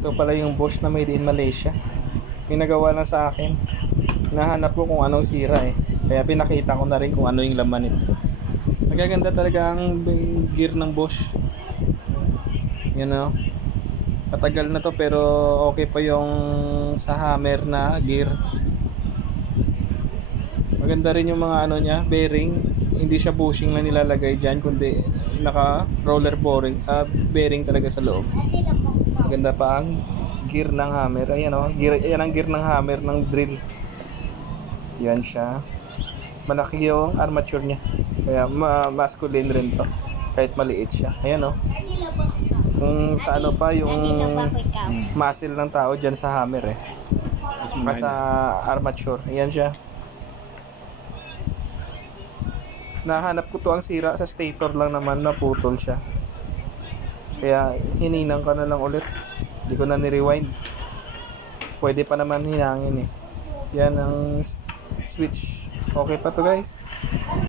Ito pala yung Bosch na made in Malaysia. Pinagawa lang sa akin. Nahanap ko kung anong sira eh. Kaya pinakita ko na rin kung ano yung laman nito. Magaganda talaga ang gear ng Bosch. You know? Matagal na to pero okay pa yung sa Hammer na gear. Maganda rin yung mga ano niya, bearing. Hindi siya bushing na nilalagay dyan, kundi naka roller bearing talaga sa loob. Maganda pa ang gear ng Hammer. Ayan o, ayan ang gear ng Hammer ng drill. Yan siya. Malaki yung armature niya. Kaya masculine rin to. Kahit maliit siya. Ayan o. Kung sa ano pa yung muscle ng tao dyan sa Hammer eh. Sa armature. Ayan siya. Nahanap ko to ang sira sa stator lang naman, naputol siya. Kaya hininang ko na lang ulit. Hindi ko na ni-rewind. Pwede pa naman hinangin eh. Yan ang switch. Okay pa to guys.